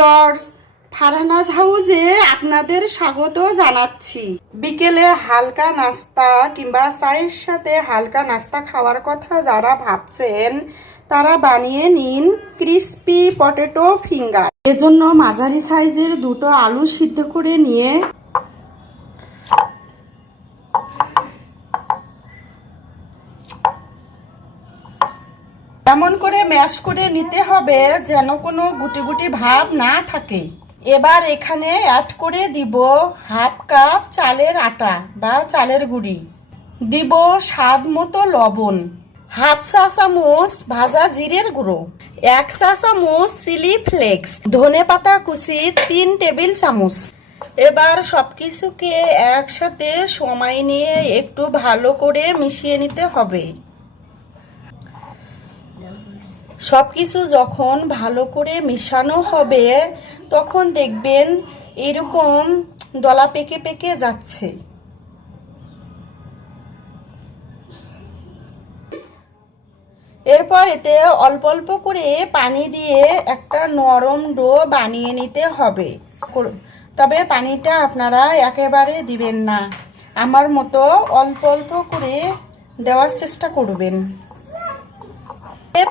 Viewers, Farhanaz হাউজে আপনাদের স্বাগত জানাচ্ছি। বিকেলে হালকা নাস্তা কিংবা চায়ের সাথে হালকা নাস্তা খাওয়ার কথা যারা ভাবছেন তারা বানিয়ে নিন ক্রিস্পি পটেটো ফিঙ্গার। এজন্য মাঝারি সাইজের দুটো আলু সিদ্ধ করে নিয়ে এমন করে ম্যাশ করে নিতে হবে যেন কোনো গুটি গুটি ভাব না থাকে। এবার এখানে অ্যাড করে দিব হাফ কাপ চালের আটা বা চালের গুঁড়ি, দিব স্বাদ মতো লবণ, হাফ চা চামচ ভাজা জিরের গুঁড়ো, 1 চা চামচ চিলি ফ্লেক্স, ধনে পাতা কুচি 3 টেবিল চামচ। এবার সবকিছুকে একসাথে সময় নিয়ে একটু ভালো করে মিশিয়ে নিতে হবে। সবকিছু যখন ভালো করে মিশানো হবে তখন দেখবেন এরকম দলা পেকে পেকে যাচ্ছে। এরপর এতে অল্প অল্প করে পানি দিয়ে একটা নরম ডো বানিয়ে নিতে হবে। তবে পানিটা আপনারা একেবারে দিবেন না, আমার মতো অল্প অল্প করে দেওয়ার চেষ্টা করবেন।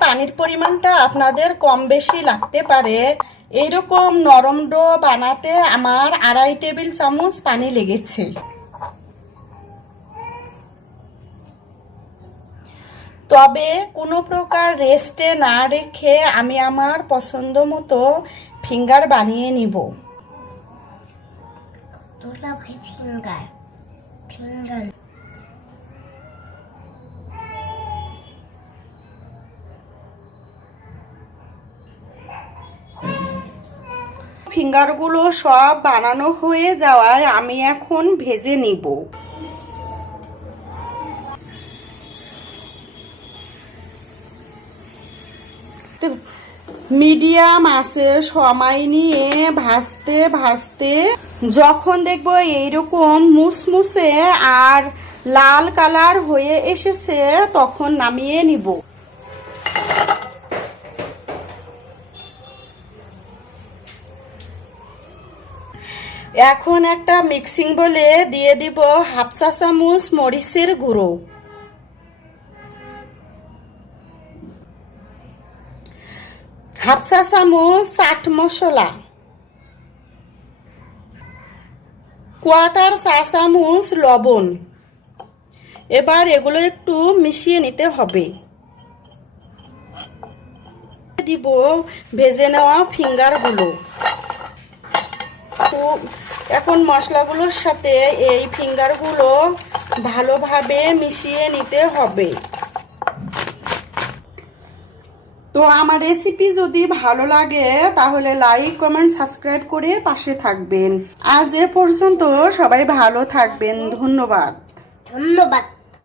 পানির পরিমাণটা আপনাদের কম বেশি লাগতে পারে। এইরকম নরম ডো বানাতে আমার 2.5 টেবিল চামচ পানি লেগেছে। তবে কোনো প্রকার রেস্টে না রেখে আমি আমার পছন্দ মতো ফিঙ্গার বানিয়ে নিব। ফিঙ্গারগুলো সব বানানো হয়ে যাওয়ায় আমি এখন ভেজে নিব। মিডিয়াম আঁচে সময় নিয়ে ভাজতে ভাজতে যখন দেখবো এইরকম মুসমুসে আর লাল কালার হয়ে এসেছে তখন নামিয়ে নিব। এখন একটা মিক্সিং বলে দিয়ে দিব হাফ চা চামচ মরিচের গুঁড়ো, হাফ চা চামচ চাট মশলা, 1/4 চা চামচ লবণ। এবার এগুলো একটু মিশিয়ে নিতে হবে। দিব ভেজে নেওয়া ফিঙ্গারগুলো। এখন মশলাগুলোর সাথে এই ফিঙ্গারগুলো ভালোভাবে মিশিয়ে নিতে হবে। তো আমার রেসিপি যদি ভালো লাগে তাহলে লাইক কমেন্ট সাবস্ক্রাইব করে পাশে থাকবেন। আজ এ পর্যন্ত, সবাই ভালো থাকবেন। ধন্যবাদ।